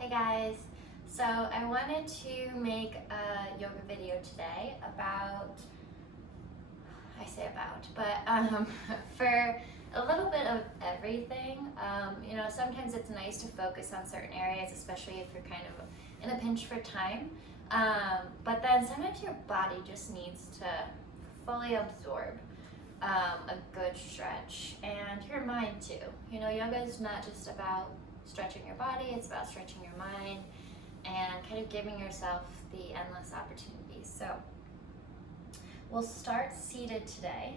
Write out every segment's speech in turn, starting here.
Hey guys, so I wanted to make a yoga video today for a little bit of everything. Sometimes it's nice to focus on certain areas, especially if you're kind of in a pinch for time. But then sometimes your body just needs to fully absorb a good stretch, and your mind too. Yoga is not just about stretching your body, it's about stretching your mind and kind of giving yourself the endless opportunities. So we'll start seated today.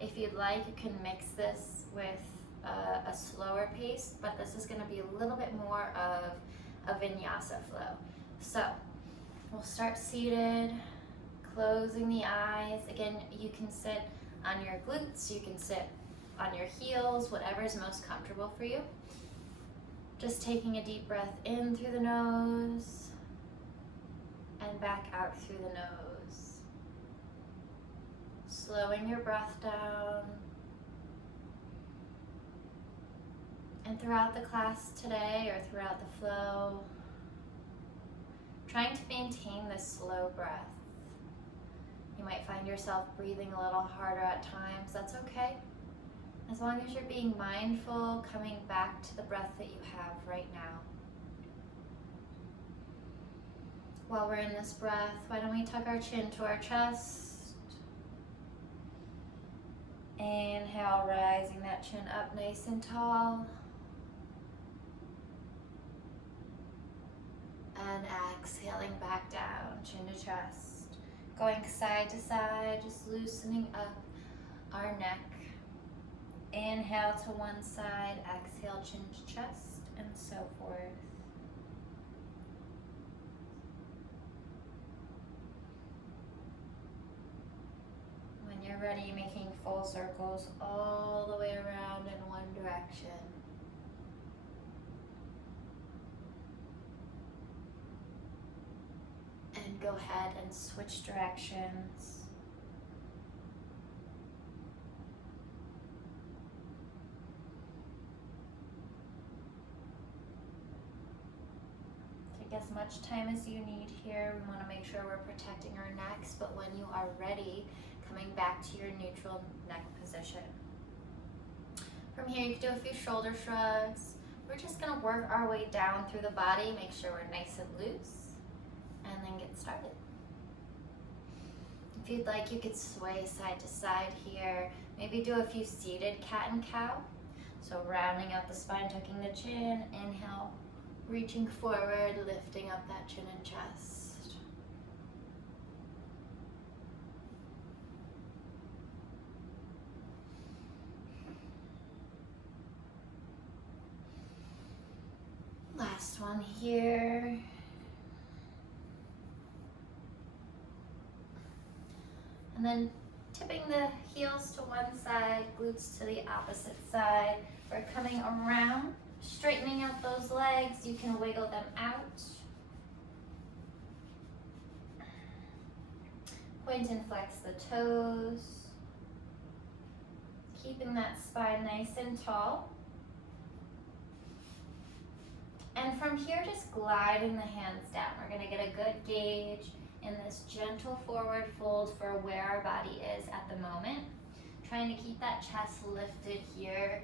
If you'd like, you can mix this with a slower pace, but this is going to be a little bit more of a vinyasa flow. So we'll start seated, closing the eyes. Again, you can sit on your glutes, you can sit on your heels, whatever is most comfortable for you. Just taking a deep breath in through the nose and back out through the nose. Slowing your breath down. And throughout the class today, or throughout the flow, trying to maintain this slow breath. You might find yourself breathing a little harder at times. That's okay. As long as you're being mindful, coming back to the breath that you have right now. While we're in this breath, why don't we tuck our chin to our chest? Inhale, rising that chin up nice and tall. And exhaling back down, chin to chest. Going side to side, just loosening up our neck. Inhale to one side, exhale, chin to chest, and so forth. When you're ready, making full circles all the way around in one direction. And go ahead and switch directions. As much time as you need here. We want to make sure we're protecting our necks, but when you are ready, coming back to your neutral neck position. From here, you can do a few shoulder shrugs. We're just going to work our way down through the body, make sure we're nice and loose, and then get started. If you'd like, you could sway side to side here. Maybe do a few seated cat and cow. So rounding out the spine, tucking the chin, inhale. Reaching forward, lifting up that chin and chest. Last one here. And then tipping the heels to one side, glutes to the opposite side. We're coming around. Straightening out those legs, you can wiggle them out. Point and flex the toes. Keeping that spine nice and tall. And from here, just gliding the hands down. We're going to get a good gauge in this gentle forward fold for where our body is at the moment. Trying to keep that chest lifted here.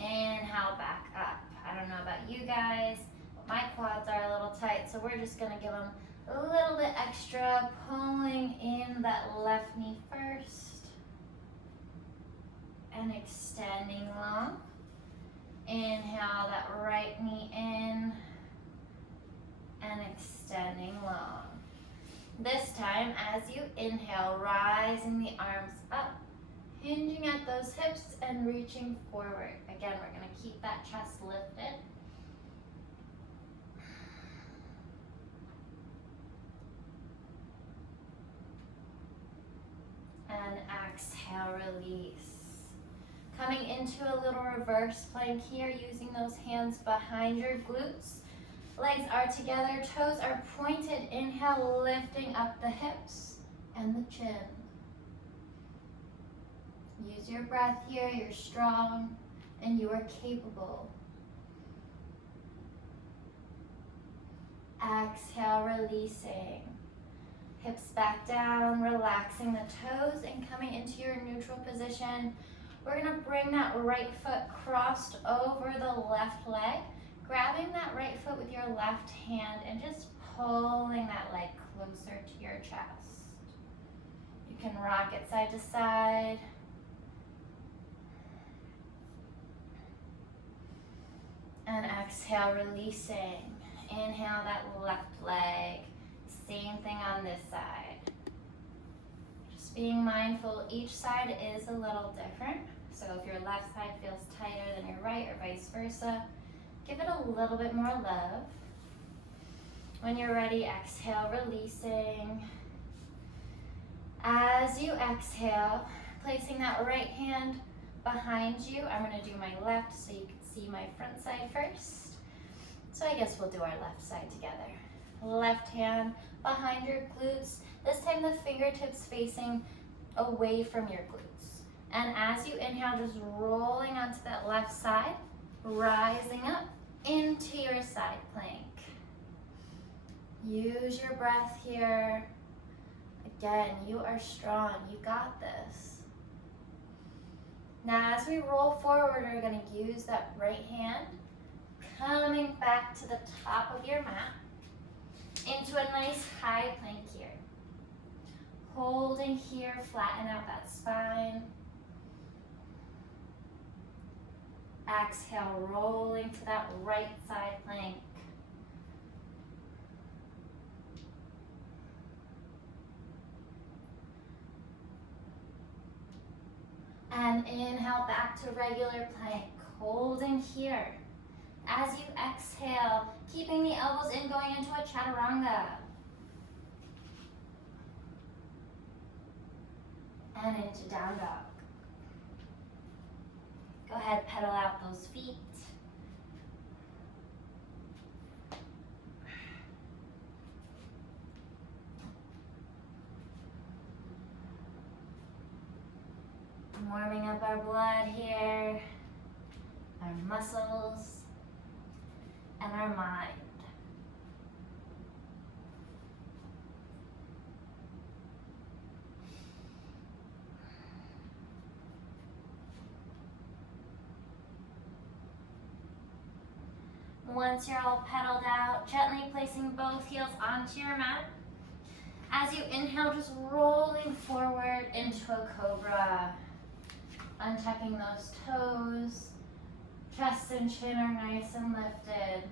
Inhale, back up. I don't know about you guys, but my quads are a little tight, so we're just going to give them a little bit extra, pulling in that left knee first and extending long. Inhale that right knee in and extending long. This time, as you inhale, rising the arms up, hinging at those hips and reaching forward. Again, we're going to keep that chest lifted. And exhale, release. Coming into a little reverse plank here, using those hands behind your glutes. Legs are together, toes are pointed. Inhale, lifting up the hips and the chin. Use your breath here. You're strong and you are capable. Exhale, releasing. Hips back down, relaxing the toes and coming into your neutral position. We're gonna bring that right foot crossed over the left leg, grabbing that right foot with your left hand and just pulling that leg closer to your chest. You can rock it side to side. And exhale, releasing. Inhale that left leg. Same thing on this side. Just being mindful, each side is a little different. So if your left side feels tighter than your right or vice versa, give it a little bit more love. When you're ready, exhale, releasing. As you exhale, placing that right hand behind you, I'm gonna do my left so you can see my front side first. So I guess we'll do our left side together. Left hand behind your glutes. This time the fingertips facing away from your glutes. And as you inhale, just rolling onto that left side, rising up into your side plank. Use your breath here. Again, you are strong. You got this. Now as we roll forward, we're going to use that right hand, coming back to the top of your mat, into a nice high plank here. Holding here, flatten out that spine. Exhale, rolling to that right side plank. And inhale back to regular plank, holding here. As you exhale, keeping the elbows in, going into a chaturanga. And into down dog. Go ahead, pedal out those feet. Warming up our blood here, our muscles, and our mind. Once you're all pedaled out, gently placing both heels onto your mat. As you inhale, just rolling forward into a cobra. Untucking those toes, chest and chin are nice and lifted.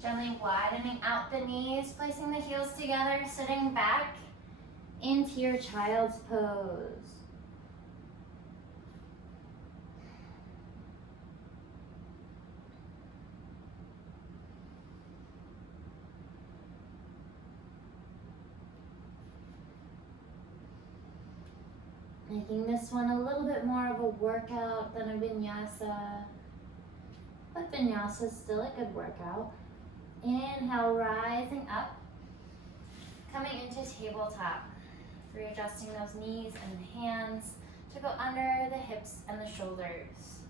Gently widening out the knees, placing the heels together, sitting back into your child's pose. Making this one a little bit more of a workout than a vinyasa, but vinyasa is still a good workout. Inhale, rising up, coming into tabletop. Readjusting those knees and hands to go under the hips and the shoulders.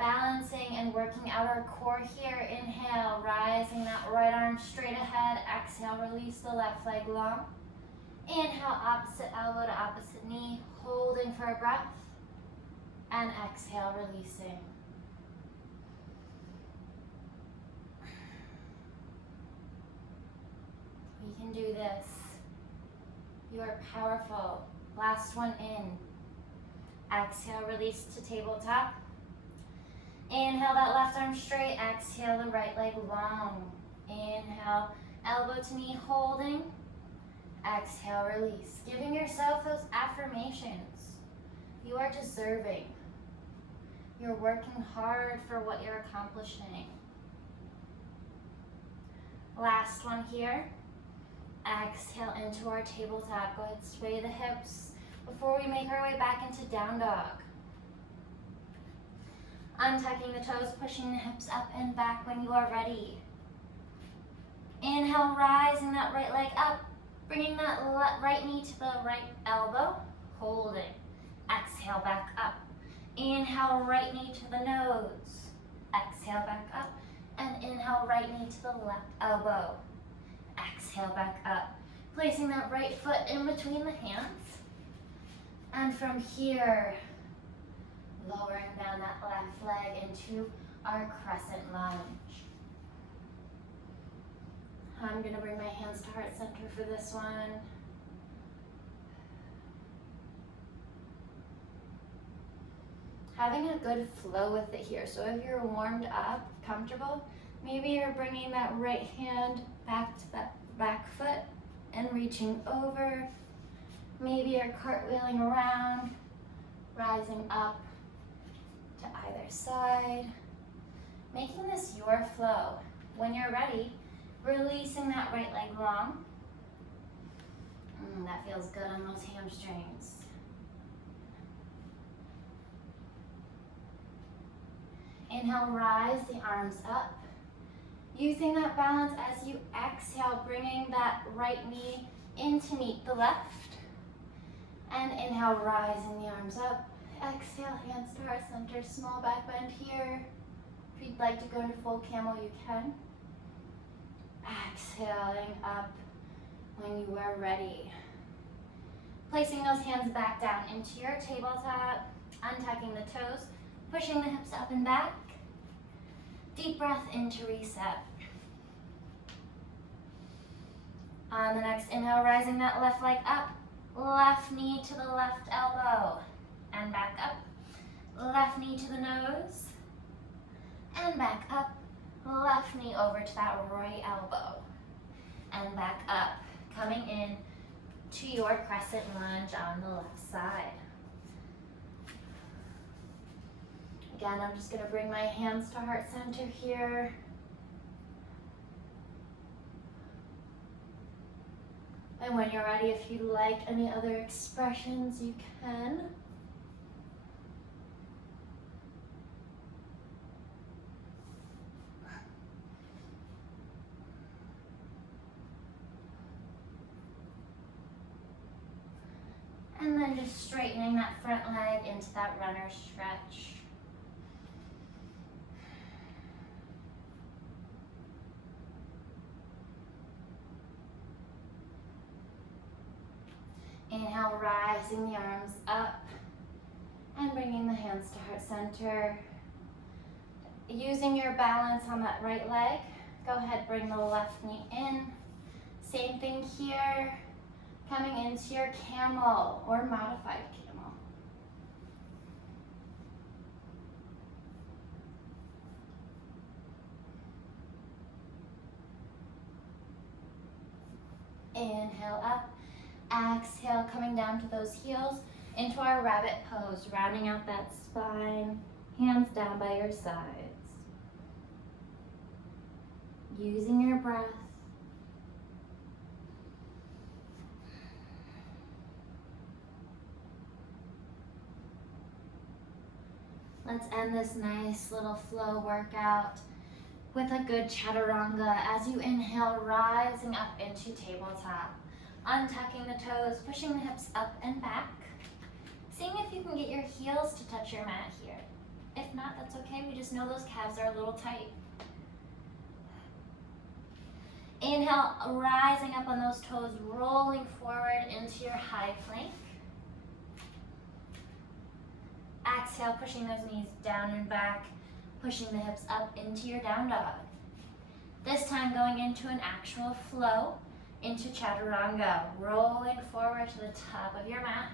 Balancing and working out our core here. Inhale, rising that right arm straight ahead. Exhale, release the left leg long. Inhale, opposite elbow to opposite knee, holding for a breath. And exhale, releasing. We can do this. You are powerful. Last one in. Exhale, release to tabletop. Inhale that left arm straight. Exhale the right leg long. Inhale, elbow to knee, holding. Exhale, release. Giving yourself those affirmations. You are deserving. You're working hard for what you're accomplishing. Last one here. Exhale into our tabletop. Go ahead, sway the hips before we make our way back into down dog. Untucking the toes, pushing the hips up and back when you are ready. Inhale, rising that right leg up, bringing that right knee to the right elbow, holding. Exhale, back up. Inhale, right knee to the nose. Exhale, back up. And inhale, right knee to the left elbow. Exhale, back up. Placing that right foot in between the hands. And from here, lowering down that left leg into our crescent lunge. I'm going to bring my hands to heart center for this one. Having a good flow with it here. So if you're warmed up, comfortable, maybe you're bringing that right hand back to that back foot and reaching over. Maybe you're cartwheeling around, rising up to either side. Making this your flow. When you're ready, releasing that right leg long. That feels good on those hamstrings. Inhale, rise the arms up. Using that balance as you exhale, bringing that right knee in to meet the left. And inhale, rising the arms up. Exhale, hands to heart center, small back bend here. If you'd like to go into full camel, you can. Exhaling up when you are ready. Placing those hands back down into your tabletop, untucking the toes, pushing the hips up and back. Deep breath in to reset. On the next inhale, rising that left leg up, left knee to the left elbow, and back up. Left knee to the nose, and back up. Left knee over to that right elbow, and back up. Coming in to your crescent lunge on the left side. Again, I'm just going to bring my hands to heart center here. And when you're ready, if you'd like any other expressions, you can. And then just straightening that front leg into that runner stretch. Inhale, rising the arms up and bringing the hands to heart center. Using your balance on that right leg, go ahead, bring the left knee in. Same thing here, coming into your camel or modified camel. Inhale up. Exhale, coming down to those heels into our rabbit pose, rounding out that spine, hands down by your sides. Using your breath. Let's end this nice little flow workout with a good chaturanga as you inhale, rising up into tabletop. Untucking the toes, pushing the hips up and back. Seeing if you can get your heels to touch your mat here. If not, that's okay. We just know those calves are a little tight. Inhale, rising up on those toes, rolling forward into your high plank. Exhale, pushing those knees down and back, pushing the hips up into your down dog. This time going into an actual flow. Into chaturanga, rolling forward to the top of your mat,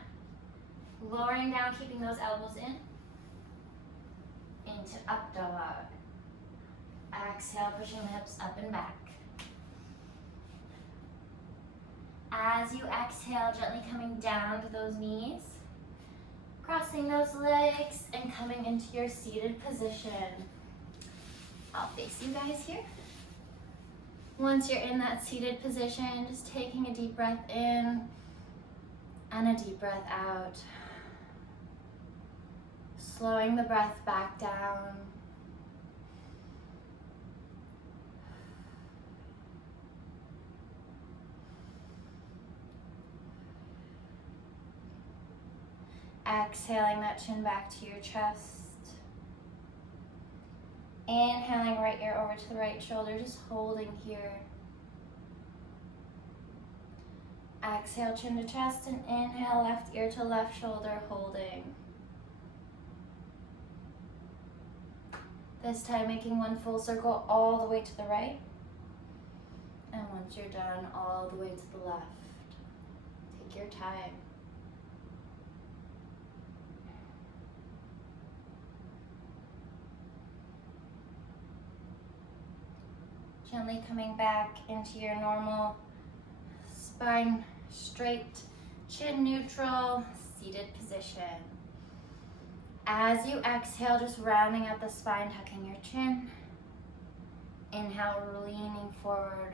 lowering down, keeping those elbows in, into up dog. Exhale, pushing the hips up and back. As you exhale, gently coming down to those knees, crossing those legs and coming into your seated position. I'll face you guys here. Once you're in that seated position, just taking a deep breath in and a deep breath out. Slowing the breath back down. Exhaling that chin back to your chest. Inhaling right ear over to the right shoulder, just holding here. Exhale, chin to chest, and inhale, left ear to left shoulder, holding. This time making one full circle all the way to the right. And once you're done, all the way to the left. Take your time. Gently coming back into your normal spine straight, chin neutral, seated position. As you exhale, just rounding out the spine, tucking your chin. Inhale, leaning forward,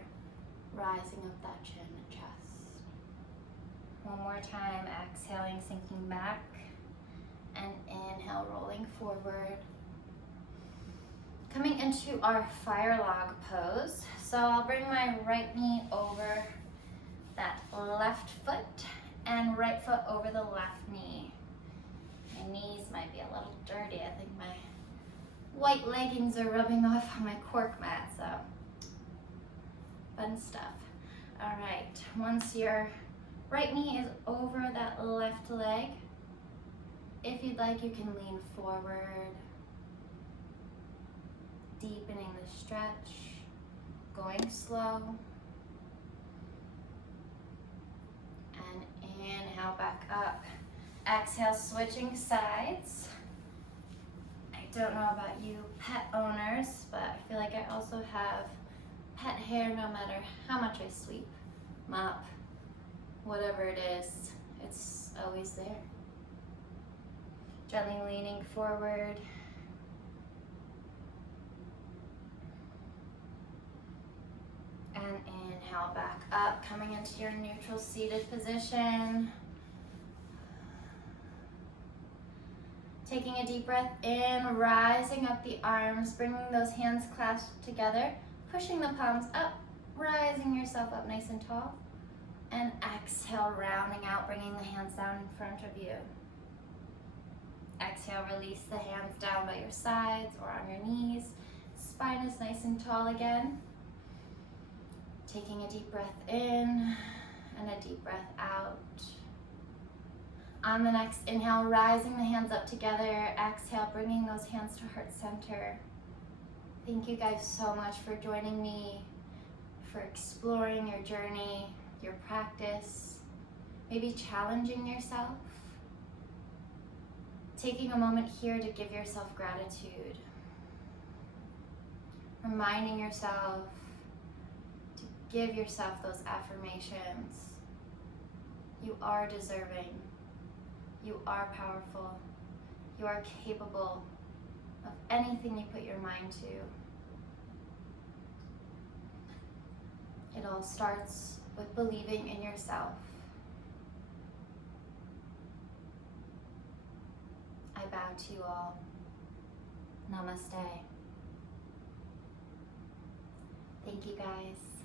rising up that chin and chest. One more time, exhaling, sinking back, and inhale, rolling forward. Coming into our fire log pose. So I'll bring my right knee over that left foot and right foot over the left knee. My knees might be a little dirty. I think my white leggings are rubbing off on my cork mat, so fun stuff. All right, once your right knee is over that left leg, if you'd like, you can lean forward, deepening the stretch, going slow, and inhale back up. Exhale, switching sides. I don't know about you pet owners, but I feel like I also have pet hair no matter how much I sweep, mop, whatever it is, it's always there. Gently leaning forward. And inhale back up, coming into your neutral seated position. Taking a deep breath in, rising up the arms, bringing those hands clasped together, pushing the palms up, rising yourself up nice and tall. And exhale, rounding out, bringing the hands down in front of you. Exhale, release the hands down by your sides or on your knees. Spine is nice and tall again. Taking a deep breath in and a deep breath out. On the next inhale, rising the hands up together. Exhale, bringing those hands to heart center. Thank you guys so much for joining me, for exploring your journey, your practice, maybe challenging yourself. Taking a moment here to give yourself gratitude. Reminding yourself to give yourself those affirmations. You are deserving. You are powerful. You are capable of anything you put your mind to. It all starts with believing in yourself. I bow to you all. Namaste. Thank you guys.